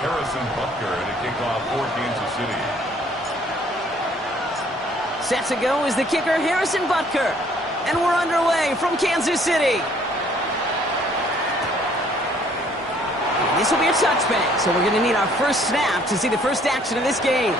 Harrison Butker to kick off for Kansas City. Set to go is the kicker, Harrison Butker. And we're underway from Kansas City. And this will be a touchback, so we're going to need our first snap to see the first action of this game.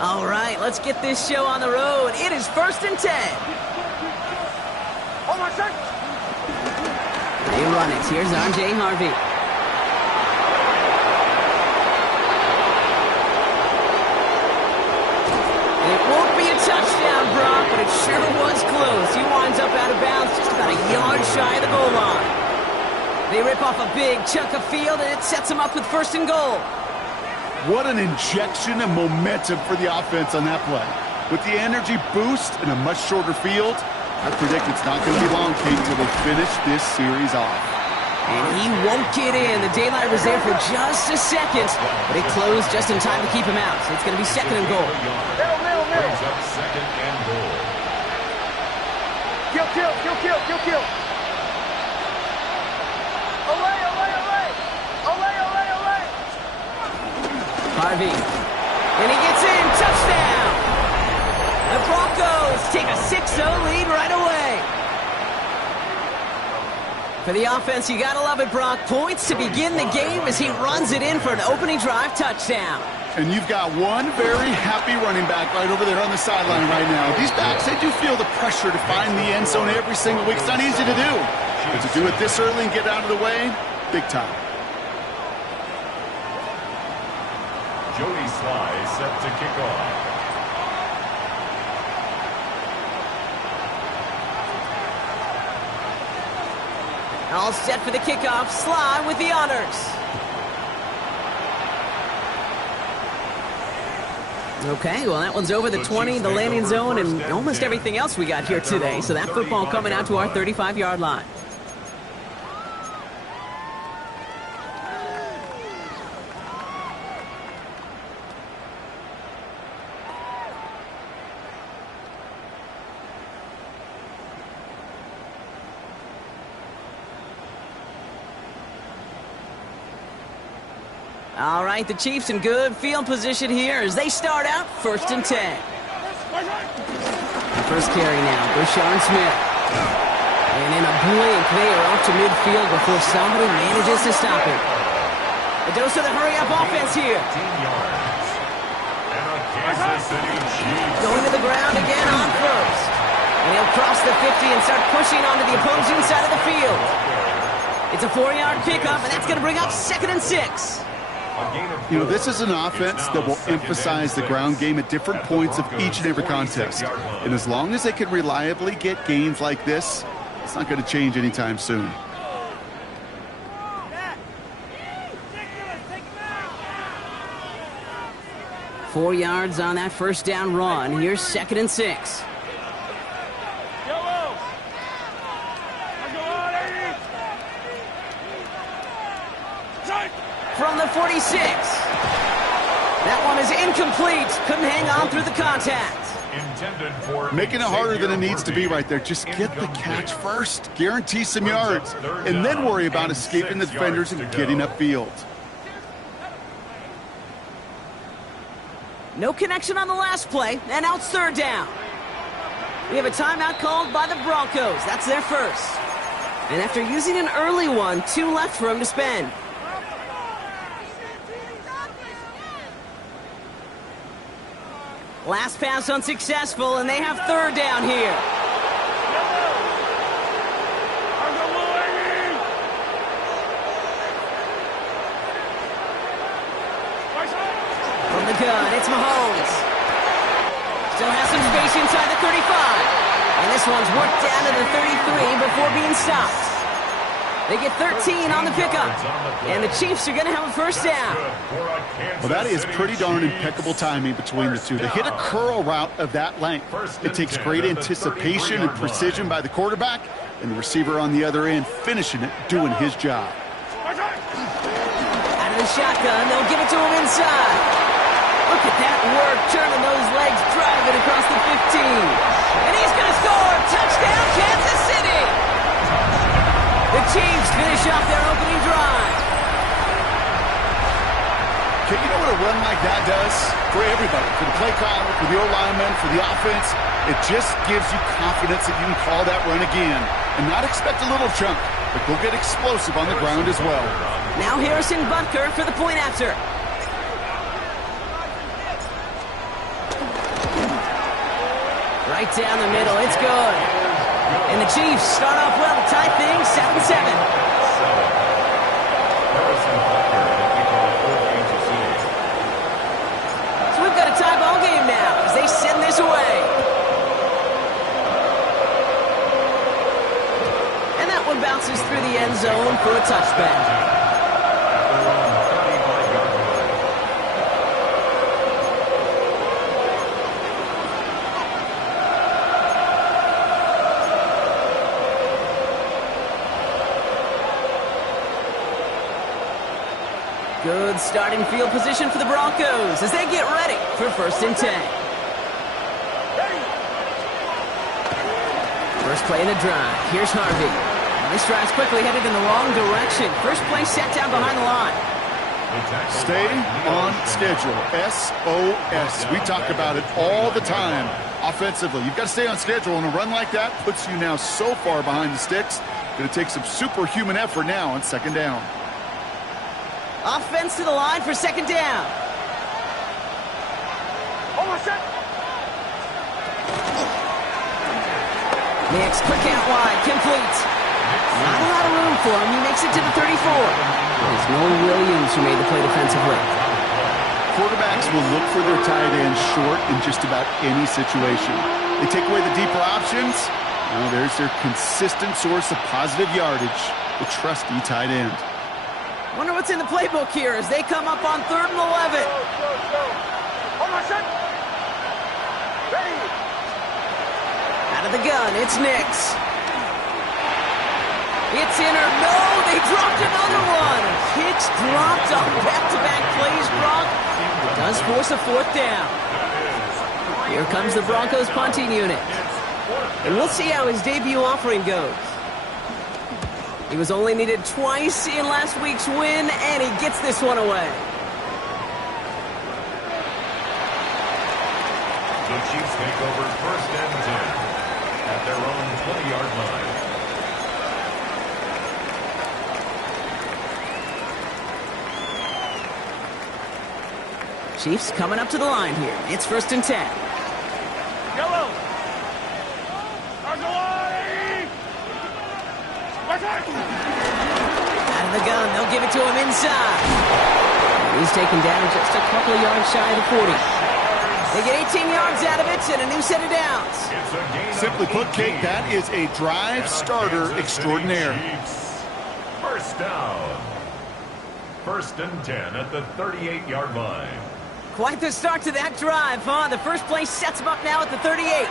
All right, let's get this show on the road. It is 1st and 10. They run it. Here's R.J. Harvey. It won't be a touchdown, Brock, but it sure was close. He winds up out of bounds just about a yard shy of the goal line. They rip off a big chunk of field, and it sets them up with 1st and goal. What an injection of momentum for the offense on that play. With the energy boost and a much shorter field, I predict it's not going to be long, Kate, until they finish this series off. And he won't get in. The daylight was there for just a second, but it closed just in time to keep him out. So it's going to be 2nd and goal. Brings up 2nd and goal. Kill. Harvey. And he gets in. Touchdown. The Broncos take a 6-0 lead right away. For the offense, you got to love it, Brock. Points to begin the game as he runs it in for an opening drive touchdown. And you've got one very happy running back right over there on the sideline right now. These backs, they do feel the pressure to find the end zone every single week. It's not easy to do. But to do it this early and get out of the way, big time. Jody Sly set to kick off. All set for the kickoff. Sly with the honors. Okay, well, that one's over the 20, the landing zone, and almost everything else we got here today. So that football coming out to our 35-yard line. All right, the Chiefs in good field position here as they start out 1st and 10. The first carry now, Brashard Smith. And in a blink, they are off to midfield before somebody manages to stop it. A dose of the hurry-up offense here. 15 yards. And a Kansas City Chiefs. Going to the ground again on 1st. And he'll cross the 50 and start pushing onto the opposing side of the field. It's a 4-yard pickup, and that's going to bring up 2nd and 6. You know, this is an offense that will emphasize the ground game at different points of each and every contest. And as long as they can reliably get gains like this, it's not going to change anytime soon. Four yards on that first down run. Here's 2nd and 6. From the 46. That one is incomplete. Couldn't hang on through the contact. Making it harder than it needs to be right there. Just get the catch first. Guarantee some yards. And then worry about escaping the defenders and getting upfield. No connection on the last play, and now it's 3rd down. We have a timeout called by the Broncos. That's their first. And after using an early one, 2 left for him to spend. Last pass unsuccessful, and they have 3rd down here. From the gun, it's Mahomes. Still has some space inside the 35. And this one's worked down to the 33 before being stopped. They get 13 on the pickup. And the Chiefs are going to have a first down. Well, that is pretty darn impeccable timing between the two. To hit a curl route of that length, it takes great anticipation and precision by the quarterback, and the receiver on the other end finishing it, doing his job. Out of the shotgun, they'll give it to him inside. Look at that work, turning those legs, driving across the 15. And he's going to score! Touchdown, Kansas City! The Chiefs finish off their opening drive. Okay, you know what a run like that does? For everybody, for the play caller, for the O-lineman, for the offense, it just gives you confidence that you can call that run again. And not expect a little chunk, but go get explosive on the ground as well. Now Harrison Butker for the point after. Right down the middle, it's good. And the Chiefs start off well to tie things 7-7. So we've got a tie ball game now as they send this away. And that one bounces through the end zone for a touchback. Good starting field position for the Broncos as they get ready for 1st and 10. First play in the drive. Here's Harvey. This drive's quickly headed in the wrong direction. First play set down behind the line. Stay on schedule. SOS. We talk about it all the time. Offensively, you've got to stay on schedule, and a run like that puts you now so far behind the sticks. Going to take some superhuman effort now on 2nd down. Offense to the line for 2nd down. Mix, quick out wide, complete. Not a lot of room for him. He makes it to the 34. It's Noah Williams who made the play defensively. Quarterbacks will look for their tight end short in just about any situation. They take away the deeper options. Well, there's their consistent source of positive yardage, the trusty tight end. Wonder what's in the playbook here as they come up on 3rd and 11. Out of the gun, it's Nix. It's in or no, they dropped another one. Hits dropped on back-to-back plays, Brock. It does force a 4th down. Here comes the Broncos punting unit. And we'll see how his debut offering goes. He was only needed twice in last week's win, and he gets this one away. The Chiefs take over 1st and 10 at their own 20-yard line. Chiefs coming up to the line here. It's 1st and 10. Yellow. Out of the gun, they'll give it to him inside. He's taken down just a couple of yards shy of the 40. They get 18 yards out of it and a new set of downs. Simply put, Kate, that is a drive starter extraordinaire. 1st down. 1st and 10 at the 38-yard line. Quite the start to that drive, huh? The first play sets him up now at the 38.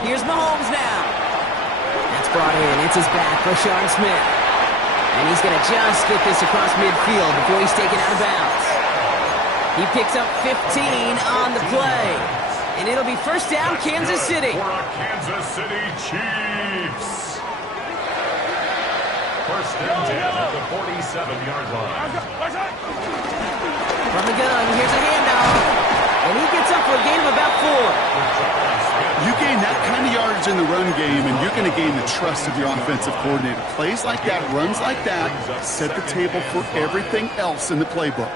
Here's Mahomes now. That's brought in. It's his back, Rashard Smith. And he's going to just get this across midfield before he's taken out of bounds. He picks up 15 on the play. And it'll be 1st down, Kansas City. For a Kansas City Chiefs. 1st and 10 at the 47-yard line. From the gun, here's a handoff. And he gets up for a gain of about 4. You gain that kind of yardage in the run game, and you're going to gain the trust of your offensive coordinator. Plays like that, runs like that, set the table for everything else in the playbook.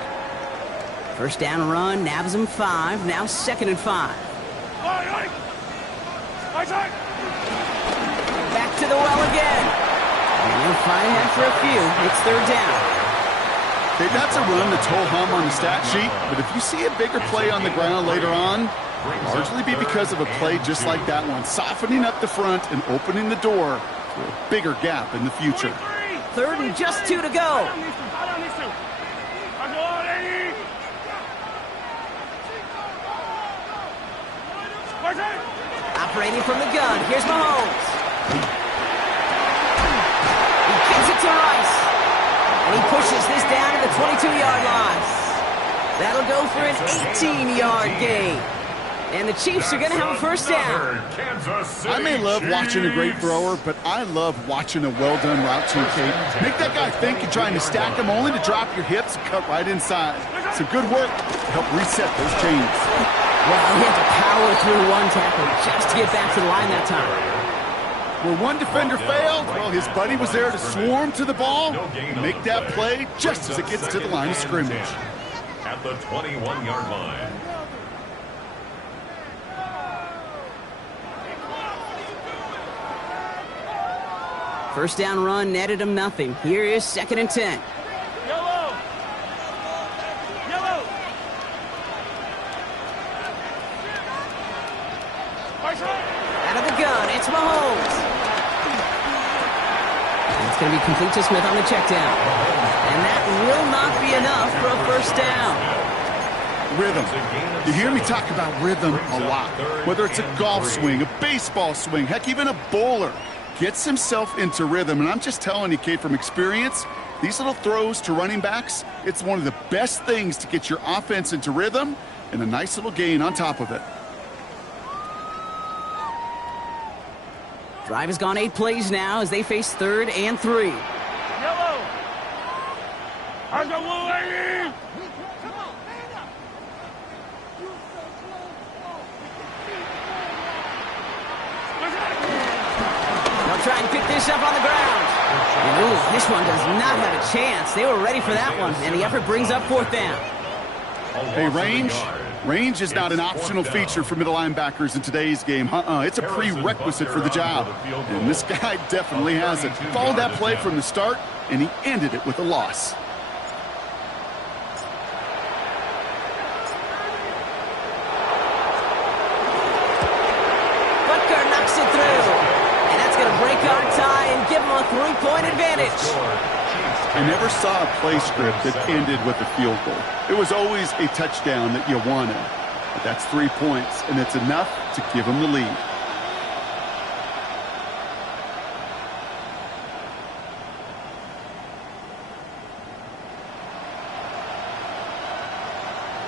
1st down run, nabs him 5. Now 2nd and 5. Back to the well again. And he'll find after a few. It's 3rd down. Okay, that's a run that's ho-hum on the stat sheet, but if you see a bigger play on the ground later on, Largely be because of a play just like that one, softening up the front and opening the door for a bigger gap in the future. 3rd and just 2 to go. Operating from the gun, here's Mahomes. He gives it to Rice. And he pushes this down to the 22-yard line. That'll go for an 18-yard gain. And the Chiefs are going to have a first down. I may love watching a great thrower, but I love watching a well-done route too, Kate. Make that guy think you're trying to stack him only to drop your hips and cut right inside. Some good work to help reset those chains. Well, he had to power through one tackle just to get back to the line that time. Where one defender failed, well, his buddy was there to swarm to the ball and make that play just as it gets to the line of scrimmage. At the 21-yard line. First down run netted him nothing. Here is 2nd and 10. Yellow! Yellow! Out of the gun, it's Mahomes. It's going to be complete to Smith on the check down. And that will not be enough for a first down. Rhythm. You hear me talk about rhythm a lot. Whether it's a golf swing, a baseball swing, heck, even a bowler gets himself into rhythm. And I'm just telling you, Kate, from experience, these little throws to running backs, it's one of the best things to get your offense into rhythm and a nice little gain on top of it. Drive has gone 8 plays now as they face 3rd and 3. Yellow! They'll try and pick this up on the ground. And ooh, this one does not have a chance. They were ready for that one, and the effort brings up 4th down. Hey, range is not an optional feature for middle linebackers in today's game. It's a prerequisite for the job. And this guy definitely has it. Followed that play from the start, and he ended it with a loss. Butker knocks it through. And that's going to break our tie and give them a 3-point advantage. I never saw a play script that ended with a field goal. It was always a touchdown that you wanted. But that's 3 points, and it's enough to give them the lead.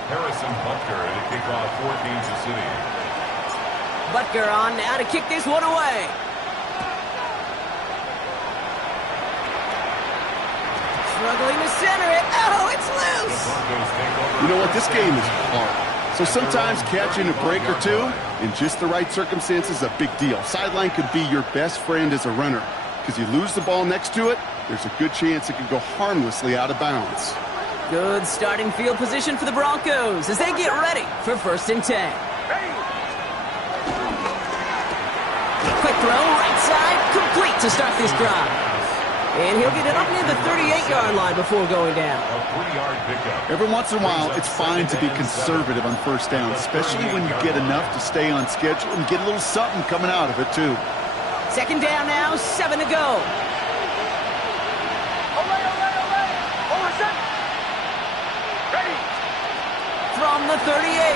Harrison Butker to kick off for Kansas City. Butker on now to kick this one away. Struggling to center it. Oh, it's loose. You know what? This game is hard. So sometimes catching a break or two in just the right circumstances is a big deal. Sideline could be your best friend as a runner because you lose the ball next to it, there's a good chance it could go harmlessly out of bounds. Good starting field position for the Broncos as they get ready for 1st and 10. Quick throw, right side, complete to start this drive. And he'll get it up near the 38-yard line before going down. A 3-yard pickup. Every once in a while, it's fine to be conservative on first down, especially when you get enough to stay on schedule and get a little something coming out of it, too. 2nd down now, 7 to go. From the 38.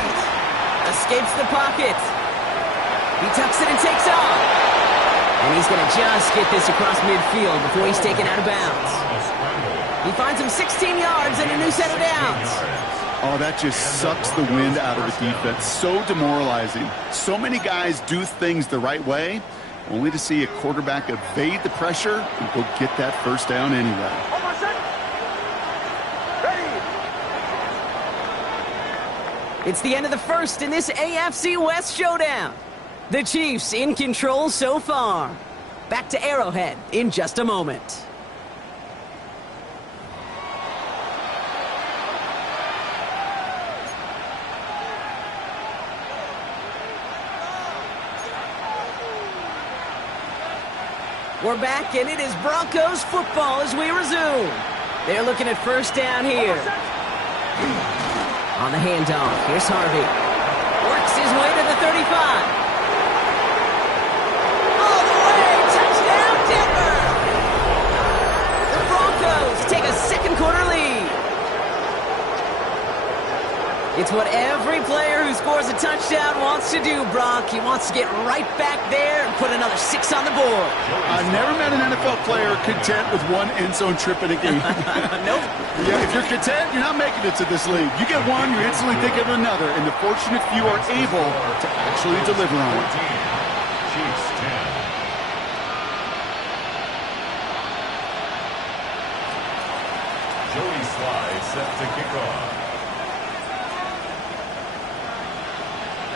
Escapes the pocket. He tucks it and takes off. And he's going to just get this across midfield before he's taken out of bounds. He finds him 16 yards and a new set of downs. Oh, that just sucks the wind out of the defense. So demoralizing. So many guys do things the right way, only to see a quarterback evade the pressure and go get that first down anyway. It's the end of the first in this AFC West showdown. The Chiefs in control so far. Back to Arrowhead in just a moment. We're back, and it is Broncos football as we resume. They're looking at first down here. On the handoff, here's Harvey. works his way to the 35. All the way, touchdown Denver! The Broncos take a second quarter lead. It's what every player who scores a touchdown wants to do, Brock. He wants to get right back there and put another 6 on the board. I've never met an NFL player content with one end zone trip in a game. Nope. Yeah, if you're content, you're not making it to this league. You get one, you're instantly thinking of another, and the fortunate few are able to actually deliver on it. Chiefs 10. Joey Sly set to kick off.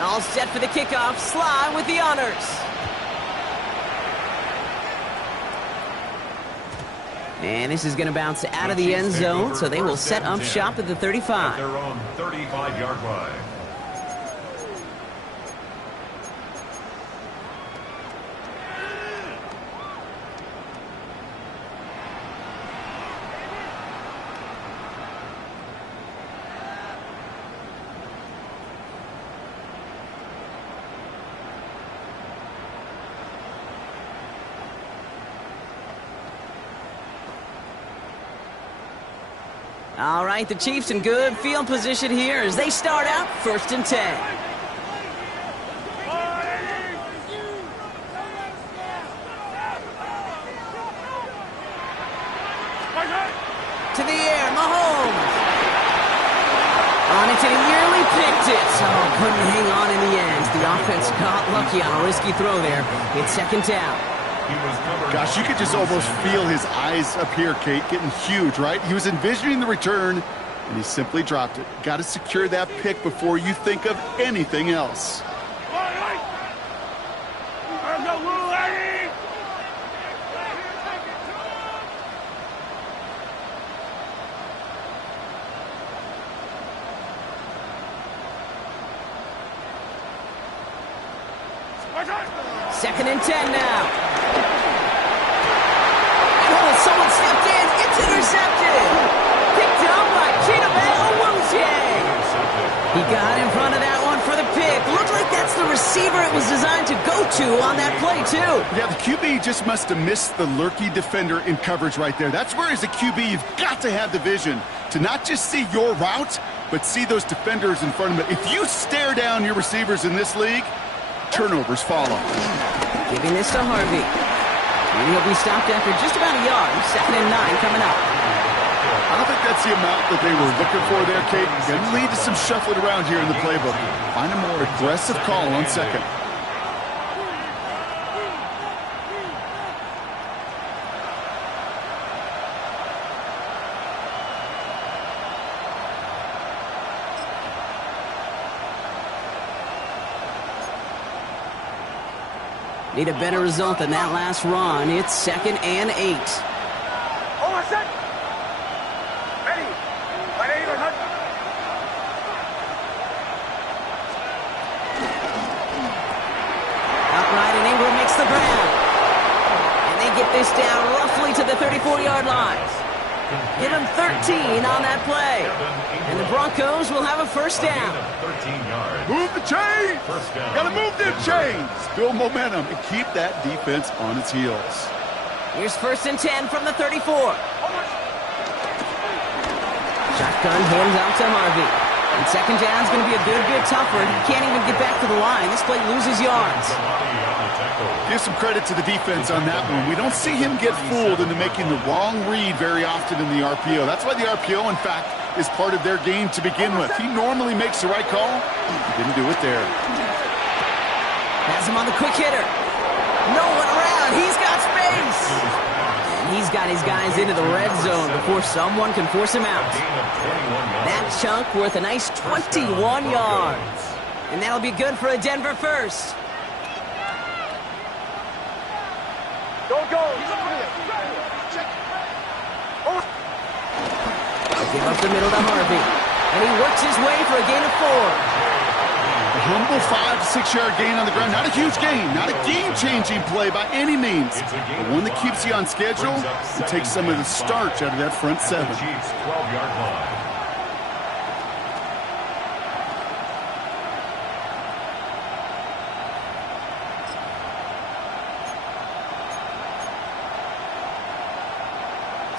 All set for the kickoff. Sly with the honors. And this is going to bounce out of the end zone, so they will set up shop at the 35. At their own 35-yard line. All right, the Chiefs in good field position here as they start out 1st and 10. To the air, Mahomes. On it, and he nearly picked it. Oh, couldn't hang on in the end. The offense got lucky on a risky throw there. It's 2nd down. Gosh, you could just almost feel his eyes up here, Kate, getting huge, right? He was envisioning the return, and he simply dropped it. Got to secure that pick before you think of anything else. Second and 10 now. Oh, someone stepped in. It's intercepted. Picked up by Chidobe. He got in front of that one for the pick. Looked like that's the receiver it was designed to go to on that play, too. Yeah, the QB just must have missed the lurky defender in coverage right there. That's where, as a QB, you've got to have the vision to not just see your route, but see those defenders in front of it. If you stare down your receivers in this league, turnovers follow. Giving this to Harvey. And he'll be stopped after just about a yard. 2nd and 9 coming up. I don't think that's the amount that they were looking for there, Kate. Going to lead to some shuffling around here in the playbook. Find a more aggressive call on 2nd. Need a better result than that last run. It's 2nd and 8. Outright, and Ingram makes the grab. And they get this down roughly to the 34-yard line. Give him 13 on that play. And the Broncos will have a 1st down. Move the chains! Got to move them chains! Build momentum and keep that defense on its heels. Here's 1st and 10 from the 34. Shotgun hands out to Harvey. And 2nd down's going to be a good bit tougher. He can't even get back to the line. This play loses yards. Give some credit to the defense on that one. We don't see him get fooled into making the wrong read very often in the RPO. That's why the RPO, in fact, is part of their game to begin with. He normally makes the right call. He didn't do it there. Has him on the quick hitter. No one around. He's got space. And he's got his guys into the red zone before someone can force him out. That chunk worth a nice 21 yards. And that'll be good for a Denver 1st. Don't go. Give up the middle to Harvey. And he works his way for a gain of 4. A humble 5 to 6 yard gain on the ground. Not a huge gain. Not a game-changing play by any means. But one that keeps you on schedule and takes some of the starch out of that front 7. Chiefs 12-yard line.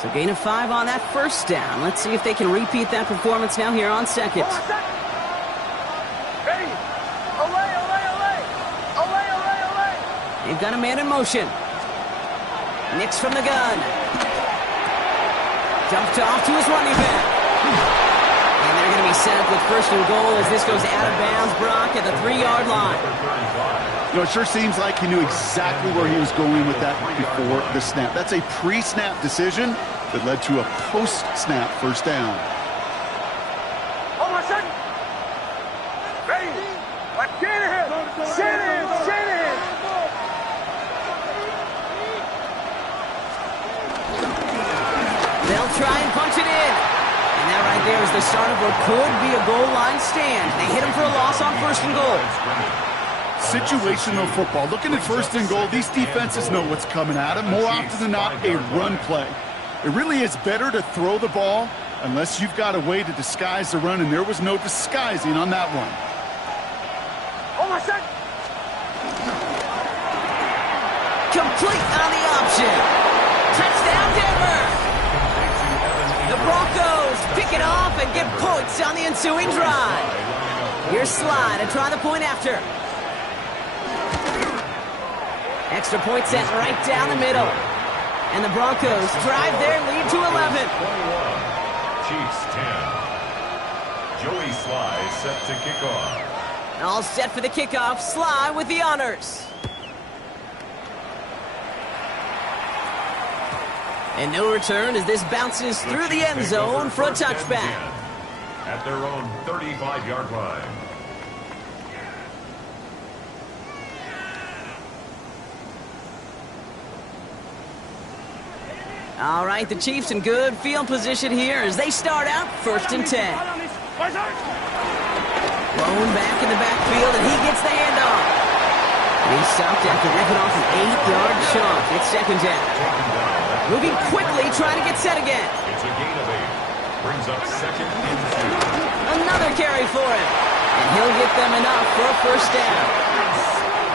So gain of 5 on that first down. Let's see if they can repeat that performance now here on second. Ready. Away, away, away. Away, away, away. They've got a man in motion. Nix from the gun. Dumped off to his running back. And they're going to be set up with first and goal as this goes out of bounds, Brock, at the 3-yard line. You know, it sure seems like he knew exactly where he was going with that before the snap. That's a pre-snap decision that led to a post-snap first down. Hold on a second. Ready. Like Shanahan. Shanahan. Shanahan. They'll try and punch it in. And that right there is the start of what could be a goal line stand. They hit him for a loss on first and goal. Situational football. Looking at first and goal, these defenses know what's coming at them. More often than not, a run play. It really is better to throw the ball unless you've got a way to disguise the run, and there was no disguising on that one. Hold on a second. Complete on the option. Touchdown, Denver. The Broncos pick it off and get points on the ensuing drive. Here's Sly to try the point after. Extra point set right down the middle. And the Broncos drive their lead to 11. 21. Chiefs 10. Joey Sly set to kick off. All set for the kickoff. Sly with the honors. And no return as this bounces through the end zone for a touchback. At their own 35-yard line. All right, the Chiefs in good field position here as they start out first and 10. Lone back in the backfield, and he gets the handoff. And he's stopped after ripping off an 8-yard chunk. It's second down. Moving quickly, trying to get set again. It's a gain of 8. Brings up second and 2. Another carry for him. And he'll get them enough for a first down.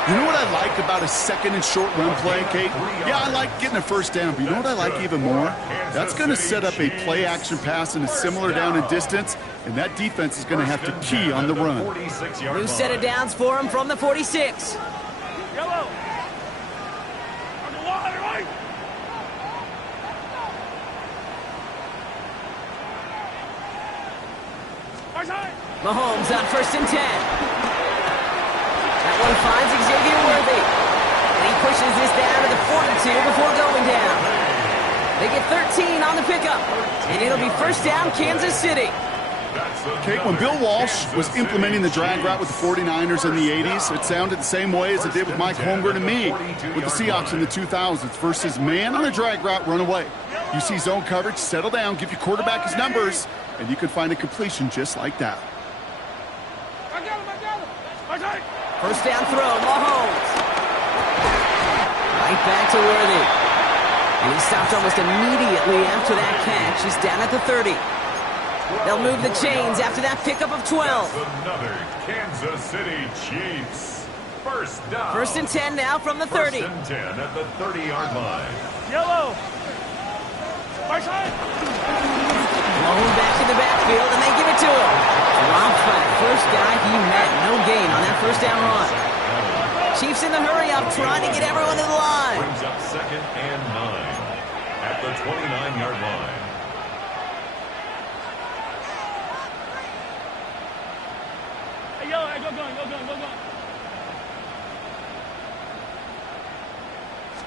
You know what I like about a second and short run play, Kate? Yeah, I like getting a first down, but you know what I like even more? That's going to set up a play-action pass in a similar down and distance, and that defense is going to have to key on the run. New set of downs for him from the 46. Yellow. Mahomes on first and 10. That one finds Xavier Worthy. And he pushes this down to the 42 before going down. They get 13 on the pickup. And it'll be first down, Kansas City. Kate, when Bill Walsh was implementing the drag route with the 49ers in the 80s, it sounded the same way as it did with Mike Holmgren and me with the Seahawks in the 2000s versus man on a drag route, run away. You see zone coverage, settle down, give your quarterback his numbers, and you can find a completion just like that. First down throw, Mahomes. Right back to Worthy. And he stopped almost immediately after that catch. He's down at the 30. They'll move the chains after that pickup of 12. Another Kansas City Chiefs. First down. First and 10 now from the 30. First and 10 at the 30-yard line. Yellow. Right side. Mahomes back in the backfield, and they give it to him. Dropped by the first guy he met. No gain on that first down run. Chiefs in the hurry-up, trying to get everyone to the line. Brings up second and 9 at the 29-yard line. Hey, yellow, hey, go going.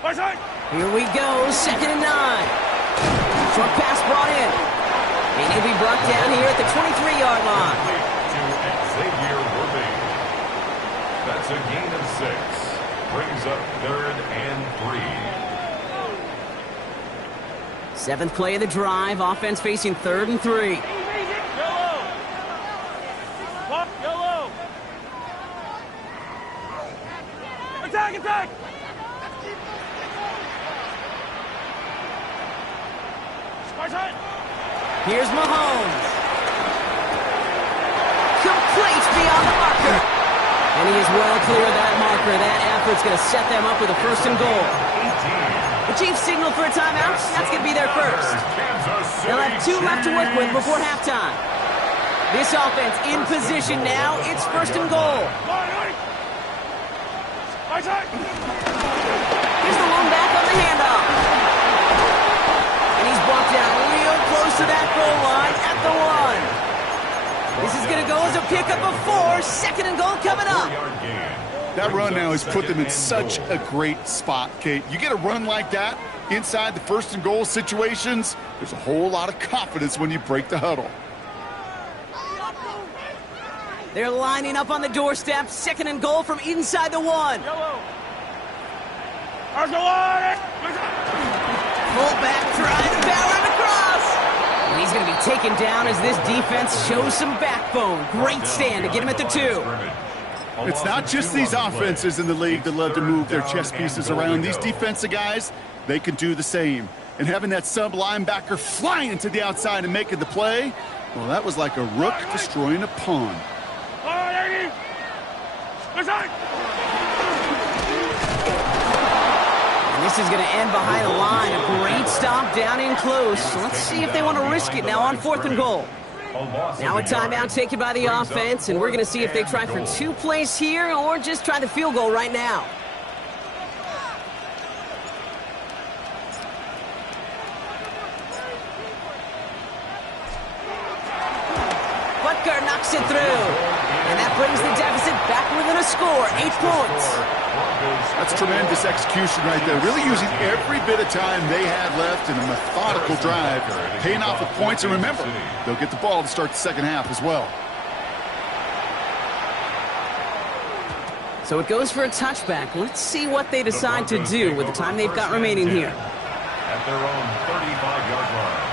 Right side. Here we go, second and 9. Short pass brought in. And he'll be brought down here at the 23-yard line. To Xavier Worthy. That's a gain of 6. Brings up third and 3. Seventh play of the drive. Offense facing third and 3. Yellow. Yellow. Attack. Right side. Here's Mahomes. Complete beyond the marker. And he is well clear of that marker. That effort's going to set them up with a first and goal. Chiefs signal for a timeout. That's going to be their first. They'll have 2 left to work with before halftime. This offense in position now. It's first and goal. Here's the lone back on the handoff. And he's brought down real close to that goal line at the 1. This is going to go as a pickup of 4. Second and goal coming up. That run now has put them in such a great spot, Kate. You get a run like that inside the first and goal situations, there's a whole lot of confidence when you break the huddle. They're lining up on the doorstep. Second and goal from inside the 1. Fullback trying to power it across. And he's going to be taken down as this defense shows some backbone. Great stand to get him at the 2. It's not just these offenses in the league that love to move their chess pieces around. These defensive guys, they can do the same. And having that sub linebacker flying to the outside and making the play, well, that was like a rook destroying a pawn. And this is going to end behind the line. A great stop down in close. Let's see if they want to risk it now on 4th and goal. Now a timeout taken by the offense, and we're going to see if they try for 2 plays here or just try the field goal right now. Butker knocks it through. And that brings the deficit back within a score, 8 points. That's tremendous execution right there. Really using every bit of time they had left in a methodical drive, paying off with points. And remember, they'll get the ball to start the second half as well. So it goes for a touchback. Let's see what they decide to do with the time they've got remaining here. At their own 35-yard line.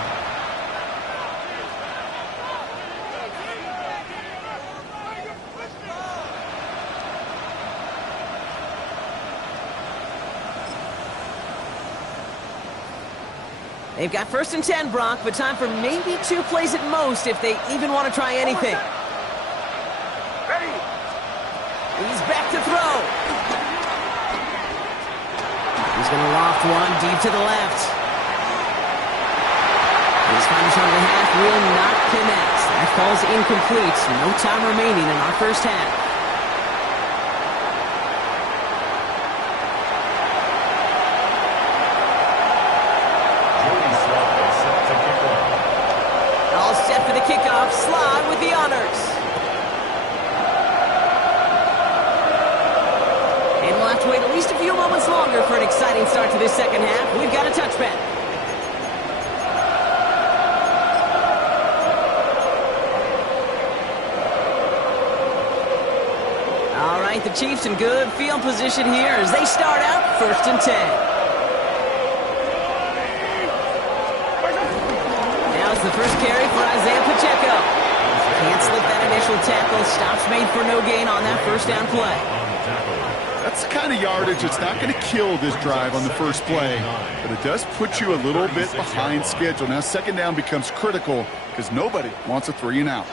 They've got 1st and 10, Brock, but time for maybe 2 plays at most if they even want to try anything. Ready. He's back to throw. He's going to loft one deep to the left. His final shot of the half will not connect. That falls incomplete. No time remaining in our first half. Kickoff, Slot with the honors. And we'll have to wait at least a few moments longer for an exciting start to this second half. We've got a touchback. All right, the Chiefs in good field position here as they start out 1st and 10. The first carry for Isaiah Pacheco. Can't slip that initial tackle. Stops made for no gain on that first down play. That's the kind of yardage that's not going to kill this drive on the first play, but it does put you a little bit behind schedule. Now second down becomes critical because nobody wants a 3 and out.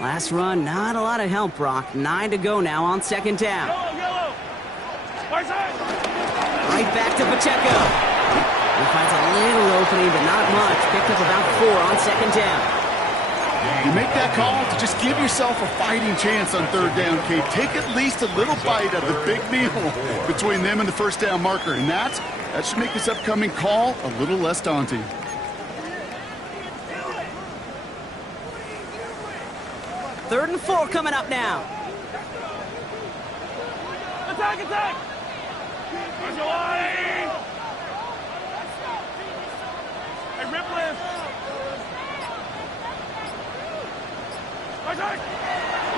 Last run, not a lot of help, Brock. 9 to go now on second down. Right back to Pacheco. He finds a little opening, but not much. Picked up about 4 on second down. You make that call to just give yourself a fighting chance on 3rd down, Kate. Take at least a little bite of the big meal between them and the first down marker. And that should make this upcoming call a little less daunting. Third and 4 coming up now. Attack, attack! Hey, rip lift!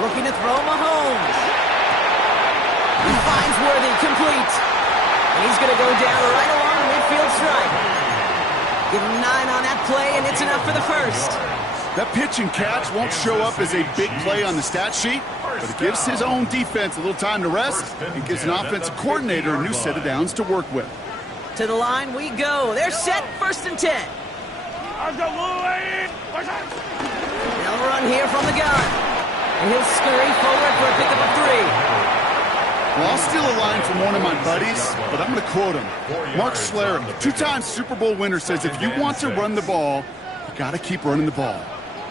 Looking to throw Mahomes. He finds Worthy, complete. And he's going to go down right along the midfield stripe. Give him 9 on that play, and it's enough for the first. That pitch and catch won't show up as a big play on the stat sheet, but it gives his own defense a little time to rest and gives an offensive coordinator a new set of downs to work with. To the line we go. They're set, 1st and 10. They'll run here from the gun. And he'll scurry forward for a pickup of 3. Lost steal a line from one of my buddies, but I'm going to quote him. Mark Schlereth, two-time Super Bowl winner, says if you want to run the ball, you got to keep running the ball.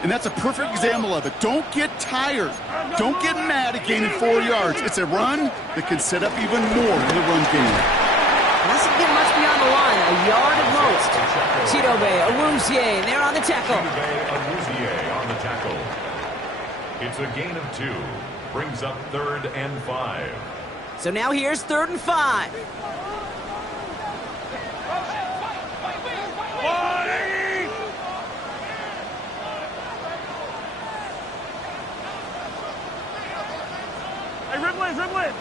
And that's a perfect example of it. Don't get tired. Don't get mad at gaining 4 yards. It's a run that can set up even more in the run game. Doesn't get much beyond the line, a yard at most. Chidobe Awuzie, they're on the tackle. Awuzie on the tackle. It's a gain of 2. Brings up 3rd and 5. So now here's 3rd and 5. Hey, Ripley, Ripley.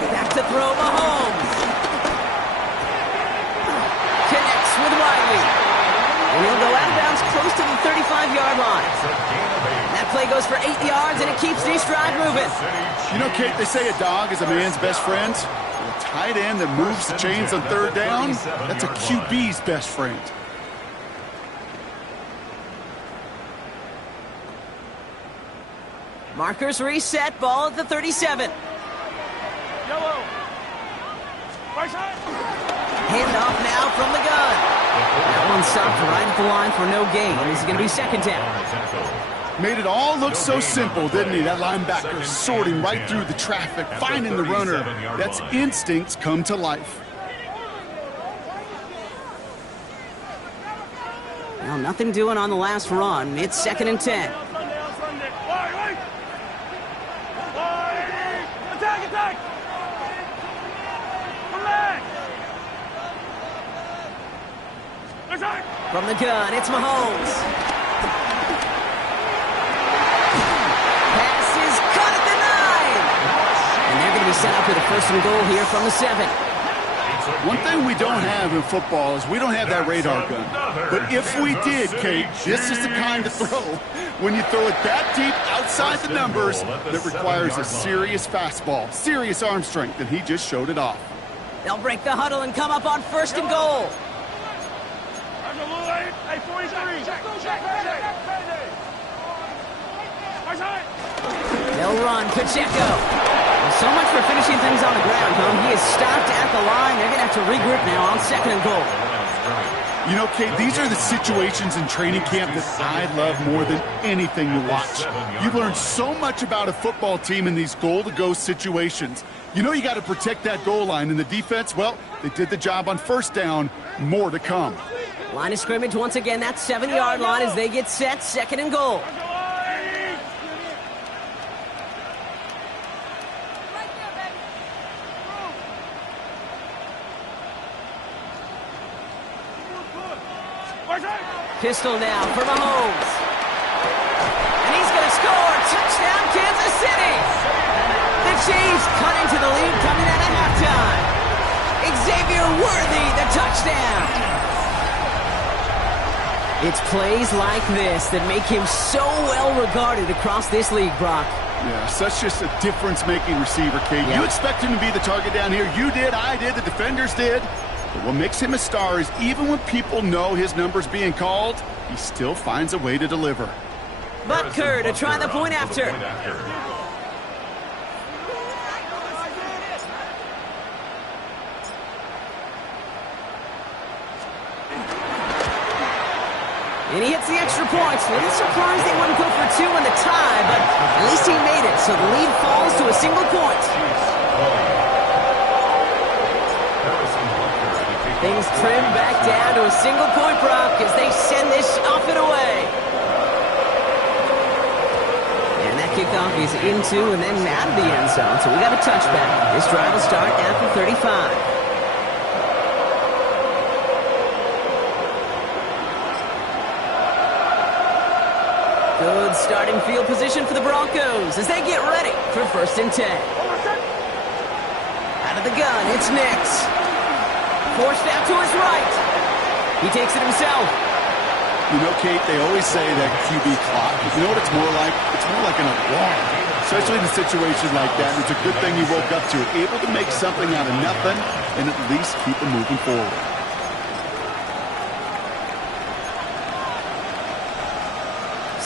Back to throw Mahomes. Connects with Wiley. And he'll go out of bounds close to the 35-yard line. That play goes for 8 yards, and it keeps this drive moving. You know, Kate, they say a dog is a man's best friend. A tight end that moves the chains on 3rd down, that's a QB's best friend. Markers reset, ball at the 37. Yellow. Right side. Handoff now from the gun. That one stopped right at the line for no gain. This is going to be 2nd down. Made it all look so simple, didn't he? That linebacker sorting right through the traffic, finding the runner. That's instincts come to life. Well, nothing doing on the last run. It's 2nd and 10. Attack, attack. From the gun, it's Mahomes. Pass is caught at the 9. And they're going to be set up with a 1st and goal here from the 7. One thing we don't have in football is we don't have that radar gun. But if we did, Kate, this is the kind of throw. When you throw it that deep outside the numbers, that requires a serious fastball, serious arm strength, and he just showed it off. They'll break the huddle and come up on 1st and goal. Hey, 43. They'll run. Pacheco. Well, so much for finishing things on the ground, huh? He is stopped at the line. They're going to have to regroup now on 2nd and goal. You know, Kate, these are the situations in training camp that I love more than anything to watch. You learn so much about a football team in these goal-to-go situations. You know you got to protect that goal line, and the defense, well, they did the job on 1st down. More to come. Line of scrimmage once again, that 7-yard line as they get set, 2nd and goal. Pistol now for Mahomes. And he's going to score. Touchdown, Kansas City. The Chiefs cut into the lead coming out of halftime. Xavier Worthy, the touchdown. It's plays like this that make him so well regarded across this league, Brock. Yeah, such just a difference-making receiver, Kate. Yeah. You expect him to be the target down here. You did, I did, the defenders did. But what makes him a star is even when people know his number's being called, he still finds a way to deliver. Butker to try the point after. And he hits the extra points. A little surprised they wouldn't go for 2 in the tie, but at least he made it, so the lead falls to a single point. Things trim back down to a single point, Brock, as they send this off and away. And that kickoff is into and then out of the end zone, so we got a touchback. This drive will start after 35. Good starting field position for the Broncos as they get ready for 1st and 10. Out of the gun, it's Nix. Forced out to his right. He takes it himself. You know, Kate, they always say that QB clock. You know what it's more like? It's more like an alarm, especially in a situation like that. And it's a good thing he woke up to it, able to make something out of nothing and at least keep him moving forward.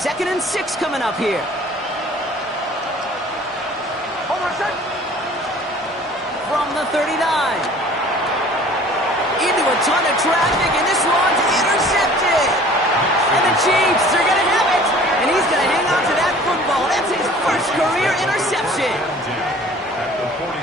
2nd and 6 coming up here. Hold on a sec. From the 39. Into a ton of traffic, and this one's intercepted. And the Chiefs are going to have it. And he's going to hang on to that football. That's his first career interception.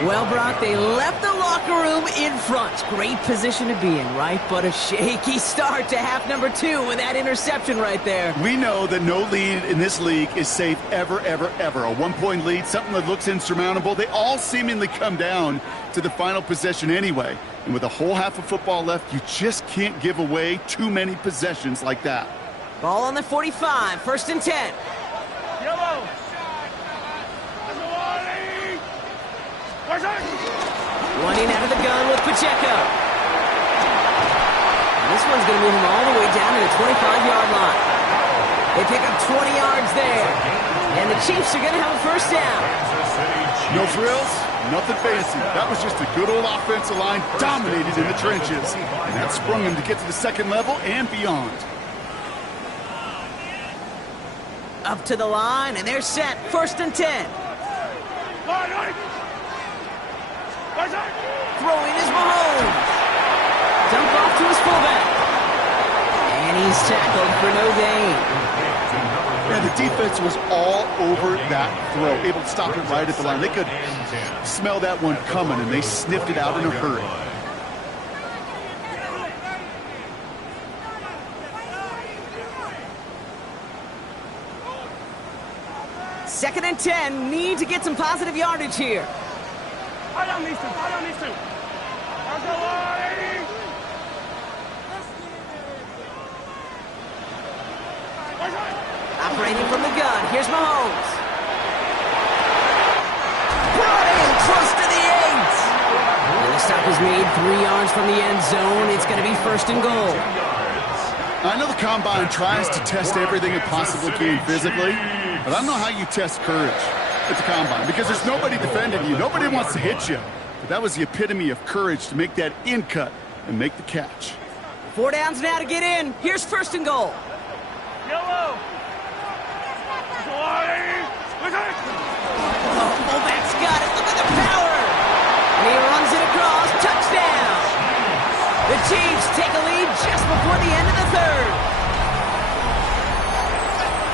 Well, Brock, they left the locker room in front. Great position to be in, right? But a shaky start to half number 2 with that interception right there. We know that no lead in this league is safe ever, ever, ever. A one-point lead, something that looks insurmountable. They all seemingly come down to the final possession anyway. And with a whole half of football left, you just can't give away too many possessions like that. Ball on the 45, 1st and 10. Yellow. Running out of the gun with Pacheco. This one's going to move him all the way down to the 25-yard line. They pick up 20 yards there. And the Chiefs are going to have a first down. No frills, nothing fancy. That was just a good old offensive line dominated in the trenches. And that sprung him to get to the second level and beyond. Up to the line, and they're set. 1st and 10. Throwing is Mahomes. Dump off to his fullback. And he's tackled for no gain. Yeah, the defense was all over that throw, able to stop it right at the line. They could smell that one coming, and they sniffed it out in a hurry. Second and 10, need to get some positive yardage here. I don't need to. Operating from the gun, here's Mahomes. Brought in close to the 8. And the stop is made 3 yards from the end zone. It's going to be 1st and goal. I know the Combine tries to test everything it possibly can physically, but I don't know how you test courage at the Combine, because there's nobody defending you. Nobody wants to hit you. But that was the epitome of courage to make that in cut and make the catch. 4 downs now to get in. Here's 1st and goal. Yellow. Oh, fullback's got it. Look at the power. And he runs it across. Touchdown. The Chiefs take a lead just before the end of the 3rd.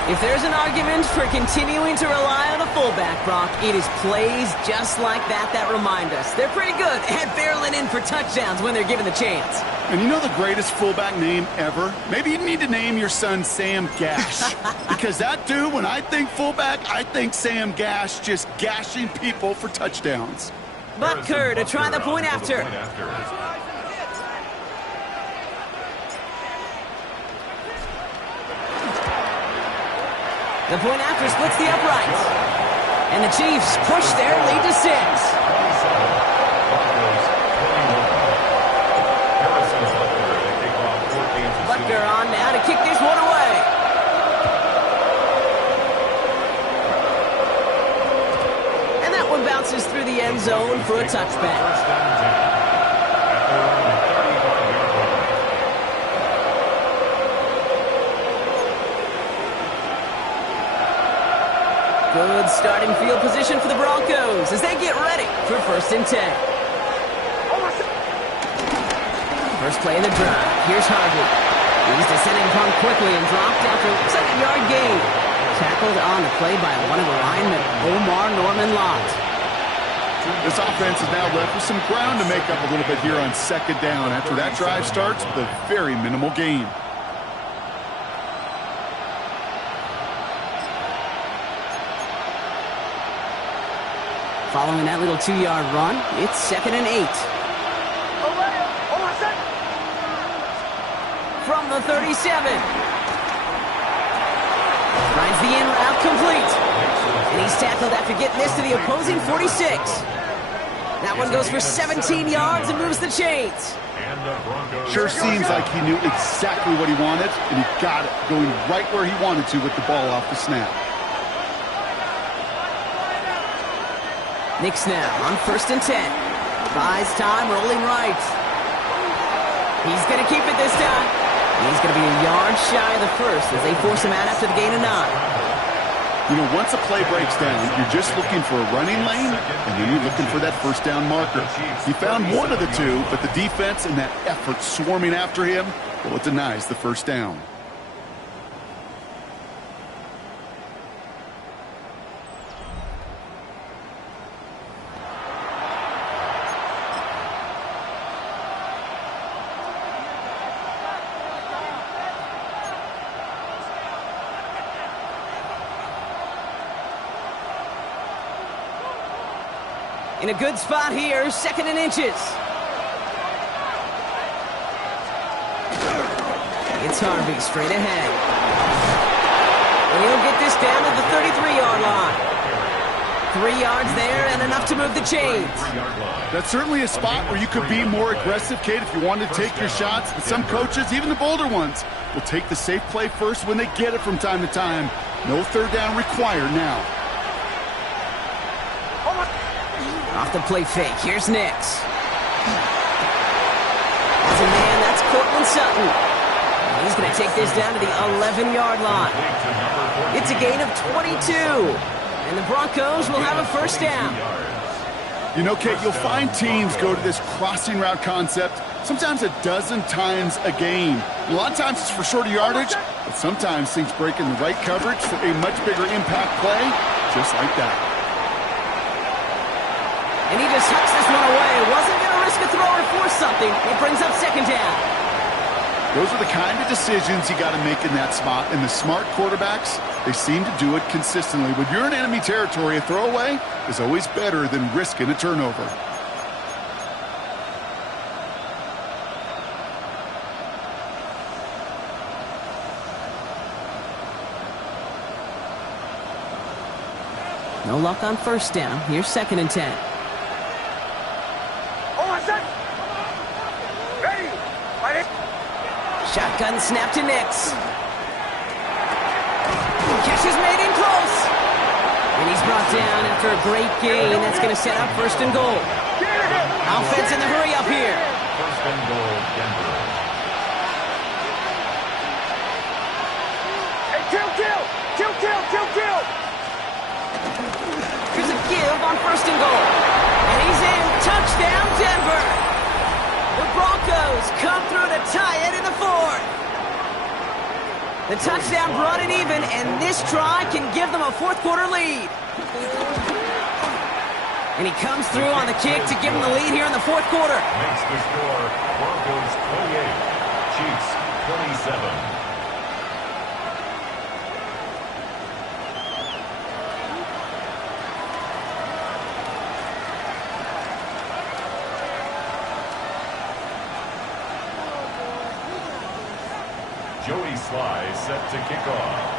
If there's an argument for continuing to rely on a fullback, Brock, it is plays just like that remind us. They're pretty good at barreling in for touchdowns when they're given the chance. And you know the greatest fullback name ever? Maybe you need to name your son Sam Gash. Because that dude, when I think fullback, I think Sam Gash just gashing people for touchdowns. Butker to try the point after. The point after splits the uprights. And the Chiefs push their lead to 6. Butker on now to kick this one away. And that one bounces through the end zone for a touchback. Good starting field position for the Broncos as they get ready for 1st and 10. First play of the drive. Here's Harvey. He's descending upon quickly and dropped after a 2nd-yard gain. Tackled on the play by one of the linemen, Omar Norman Lott. This offense is now left with some ground to make up a little bit here on 2nd down. After that drive starts with a very minimal gain. Following that little 2-yard run, it's 2nd and 8. From the 37. Finds the in route complete. And he's tackled after getting this to the opposing 46. That one goes for 17 yards and moves the chains. Sure seems like he knew exactly what he wanted, and he got it, going right where he wanted to with the ball off the snap. Knicks now on 1st and 10. Buys time, rolling right. He's going to keep it this time. He's going to be a yard shy of the first as they force him out after the gain of 9. You know, once a play breaks down, you're just looking for a running lane, and then you're looking for that first down marker. He found one of the two, but the defense and that effort swarming after him, well, it denies the first down. In a good spot here, 2nd and inches. It's Harvey straight ahead. And he'll get this down to the 33-yard line. 3 yards there and enough to move the chains. That's certainly a spot where you could be more aggressive, Kate, if you wanted to take your shots. But some coaches, even the bolder ones, will take the safe play first when they get it from time to time. No third down required now. Off the play fake, here's Nix. As a man, that's Cortland Sutton. He's going to take this down to the 11-yard line. It's a gain of 22. And the Broncos will have a first down. You know, Kate, you'll find teams go to this crossing route concept sometimes a dozen times a game. A lot of times it's for shorter yardage, but sometimes things break in the right coverage for a much bigger impact play, just like that. And he just hucks this one away. Wasn't going to risk a throw or force something. It brings up 2nd down. Those are the kind of decisions you got to make in that spot. And the smart quarterbacks, they seem to do it consistently. When you're in enemy territory, a throwaway is always better than risking a turnover. No luck on first down. Here's 2nd and 10. Shotgun snap to Nix. Catch is made in close. And he's brought down after a great gain. That's going to set up 1st and goal. Offense in the hurry up here. 1st and goal, Denver. Hey, kill. Here's a give on 1st and goal. And he's in. Touchdown, Denver. The Broncos come through to tie it in the 4th. The touchdown brought it even, and this try can give them a 4th quarter lead. And he comes through on the kick to give them the lead here in the 4th quarter. Makes the score Broncos 28, Chiefs 27. Joey Sly set to kick off.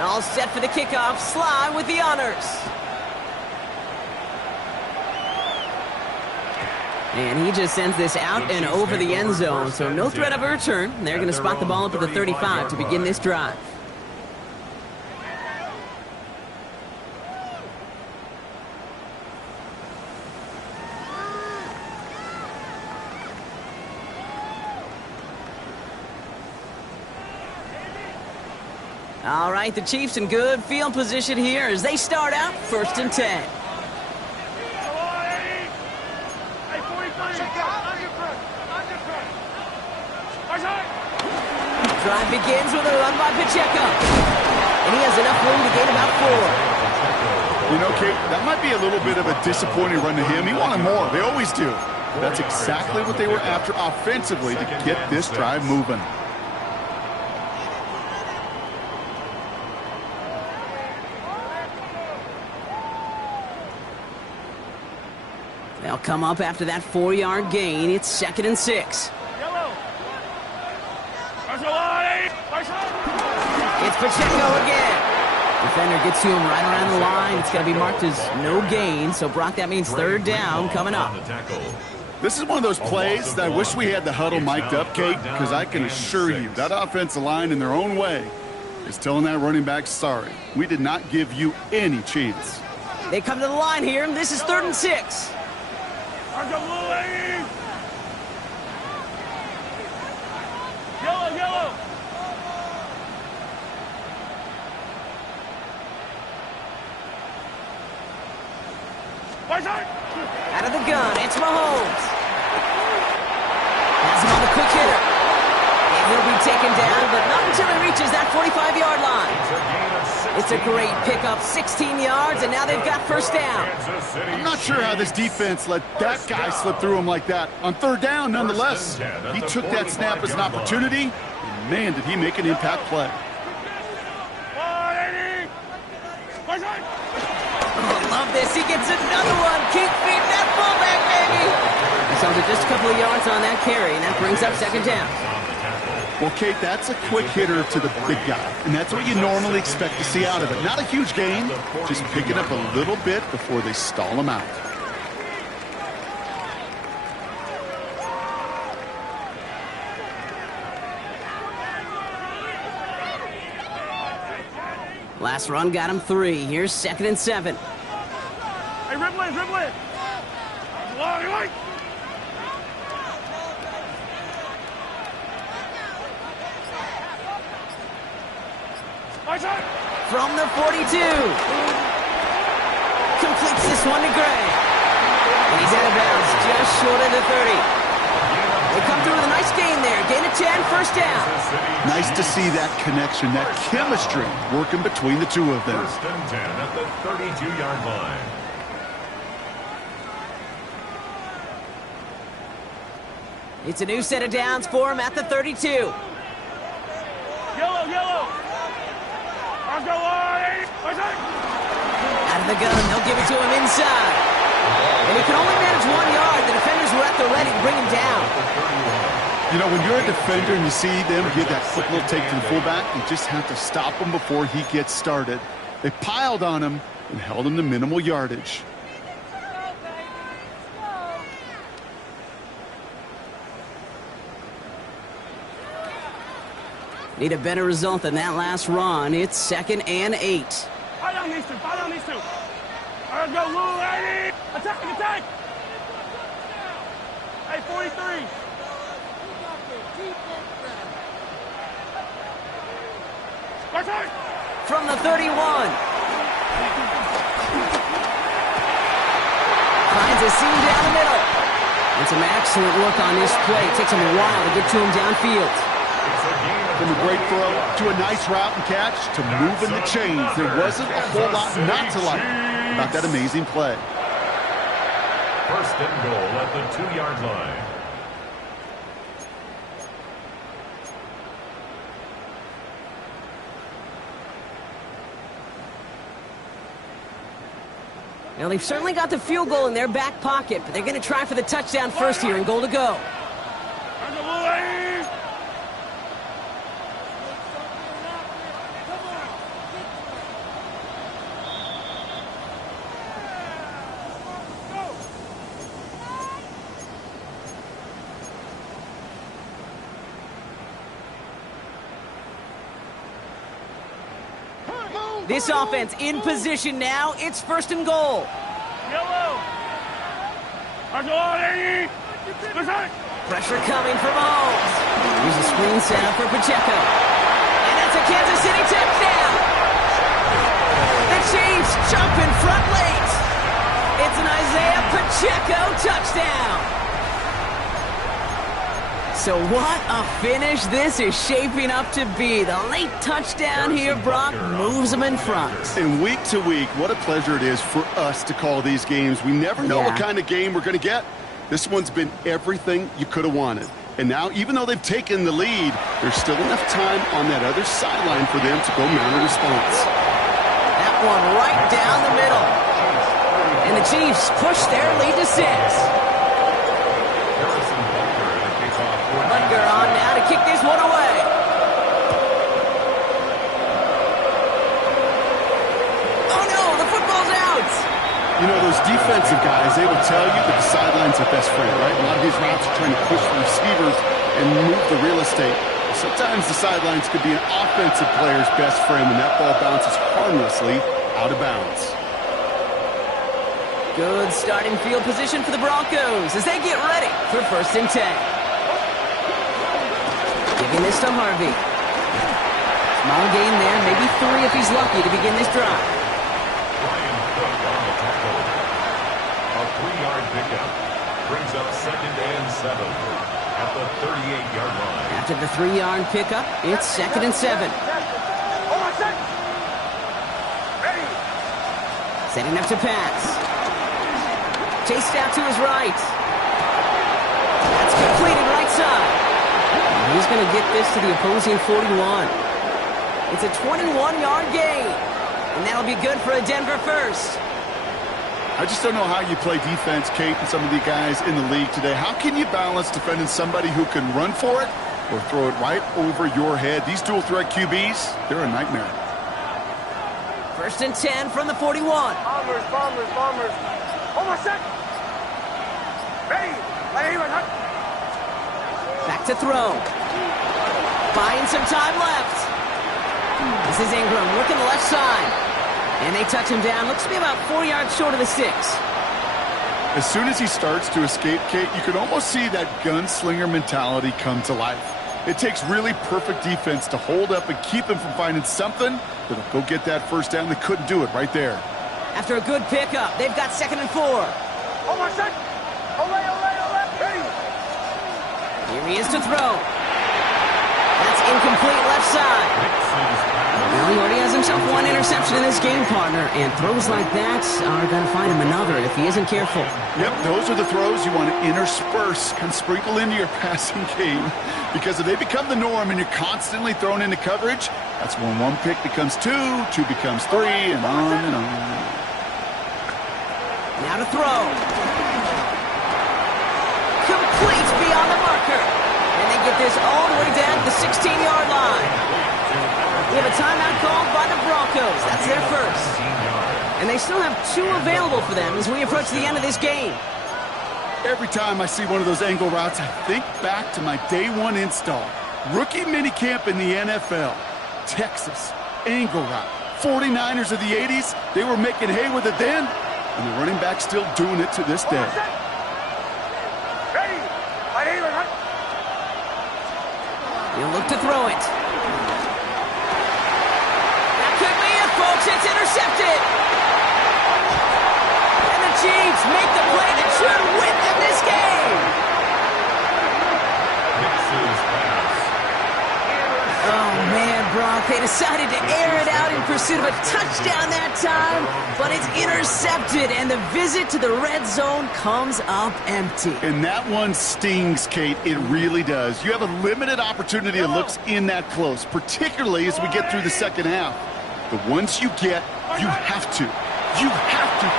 All set for the kickoff. Sly with the honors. And he just sends this out and over the end zone, so no threat of a return. They're going to spot the ball up at the 35 to begin this drive. All right, the Chiefs in good field position here as they start out 1st and 10. Drive begins with a run by Pacheco. And he has enough room to gain about 4. You know, Kate, that might be a little bit of a disappointing run to him. He wanted more. They always do. That's exactly what they were after offensively to get this drive moving. They'll come up after that 4-yard gain. It's 2nd and 6. It's Pacheco again. Defender gets to him right around the line. It's going to be marked as no gain. So, Brock, that means 3rd down coming up. This is one of those plays that I wish we had the huddle mic'd up, Kate, because I can assure you that offensive line in their own way is telling that running back, sorry, we did not give you any chance. They come to the line here. This is 3rd and 6. Out of the gun, it's Mahomes. Has him on the quick hitter. And he'll be taken down, but not until he reaches that 45-yard line. It's a great pickup, 16 yards, and now they've got first down. I'm not sure how this defense let that guy slip through him like that. On third down, nonetheless, he took that snap as an opportunity, and man, did he make an impact play. Oh, love this. He gets another one. Keep feeding that fullback, baby. He saw just a couple of yards on that carry, and that brings up second down. Well, Kate, that's a quick hitter to the big guy, and that's what you normally expect to see out of it. Not a huge gain, just picking up a little bit before they stall him out. Last run got him 3. Here's 2nd and 7. Hey, rip it, rip it. From the 42. Completes this one to Gray. And he's out of bounds just short of the 30. They come through with a nice gain there. Gain of 10, first down. Nice to see that connection, that chemistry working between the two of them. First and 10 at the 32-yard line. It's a new set of downs for him at the 32. Yellow, yellow. Let's go, Out of the gun, they'll give it to him inside. And he can only manage 1 yard. The defenders were at the ready to bring him down. You know, when you're a defender and you see them give that quick little take to the fullback, you just have to stop him before he gets started. They piled on him and held him to minimal yardage. Need a better result than that last run. It's 2nd and 8. Fight on these two, fight on these two. Let's go, Lou, lady. Attack, attack. Hey, 43. From the 31. Finds a seam down the middle. And some excellent work on this play. Takes him a while to get to him downfield. From a great throw to a nice route and catch to moving the chains. There wasn't a whole lot not to like about that amazing play. First and goal at the 2-yard line. Now, they've certainly got the field goal in their back pocket, but they're going to try for the touchdown first here and goal to go. This offense in position now. It's first and goal. Yellow. Pressure coming from Mahomes. Here's a screen set up for Pacheco. And that's a Kansas City touchdown. The Chiefs jump in front late. It's an Isaiah Pacheco touchdown. So what a finish this is shaping up to be. The late touchdown here, Brock, moves them in front. And week to week, what a pleasure it is for us to call these games. We never know what kind of game we're going to get. This one's been everything you could have wanted. And now, even though they've taken the lead, there's still enough time on that other sideline for them to go mount a response. That one right down the middle. And the Chiefs push their lead to 6. Butker on now to kick this one away. Oh no, the football's out. You know, those defensive guys, they will tell you that the sideline's their best friend, right? A lot of these routes are trying to push the receivers and move the real estate. Sometimes the sidelines could be an offensive player's best friend when that ball bounces harmlessly out of bounds. Good starting field position for the Broncos as they get ready for first and 10. Giving this to Harvey. Small gain there, maybe 3 if he's lucky to begin this drive. pickup brings up 2nd and 7 at the 38-yard line. After the 3-yard pickup, it's 2nd and 7. Setting up to pass. Chased out to his right. That's completed right side. And he's going to get this to the opposing 41. It's a 21-yard gain. And that'll be good for a Denver first. I just don't know how you play defense, Kate, and some of the guys in the league today. How can you balance defending somebody who can run for it or throw it right over your head? These dual threat QBs, they're a nightmare. 1st and 10 from the 41. Bombers. Hold on a sec. Ready. Back to throw. Buying some time left. This is Ingram working the left side. And they touch him down. Looks to be about 4 yards short of the 6. As soon as he starts to escape, Kate, you can almost see that gunslinger mentality come to life. It takes really perfect defense to hold up and keep him from finding something that'll go get that first down. They couldn't do it right there. After a good pickup, they've got 2nd and 4. Hold on a sec. Olay. Ready. Here he is to throw. That's incomplete left side. Well, he already has himself one interception in this game, partner, and throws like that are going to find him another if he isn't careful. Yep, those are the throws you want to intersperse, kind of sprinkle into your passing game, because if they become the norm and you're constantly thrown into coverage, that's when 1 pick becomes 2, 2 becomes 3, and on and on. Now to throw. Complete beyond the marker. And they get this all the way down to the 16-yard line. We have a timeout called by the Broncos. That's their first. And they still have 2 available for them as we approach the end of this game. Every time I see one of those angle routes, I think back to my day 1 install. Rookie minicamp in the NFL. Texas, angle route. 49ers of the 80s, they were making hay with it then, and the running back's still doing it to this day. Ready. He'll look to throw it. Folks, it's intercepted. And the Chiefs make the play that should win them this game. Oh, man, Brock, they decided to air it out in pursuit of a touchdown that time, but it's intercepted, and the visit to the red zone comes up empty. And that one stings, Kate. It really does. You have a limited opportunity that looks in that close, particularly as we get through the second half. But once you get, you have to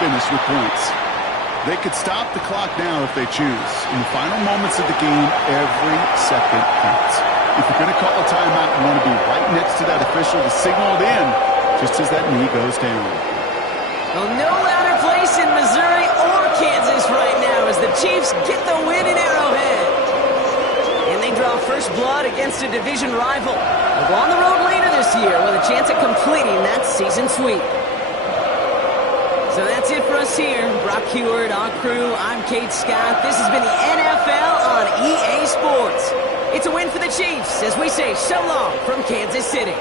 finish with points. They could stop the clock now if they choose. In the final moments of the game, every second counts. If you're going to call a timeout, you want to be right next to that official to signal it in, just as that knee goes down. Well, no louder place in Missouri or Kansas right now as the Chiefs get the win in Arrowhead. And they draw first blood against a division rival. They'll go on the road later this year with a chance at completing that season sweep. So that's it for us here. Brock Heward, our crew, I'm Kate Scott. This has been the NFL on EA Sports. It's a win for the Chiefs as we say so long from Kansas City.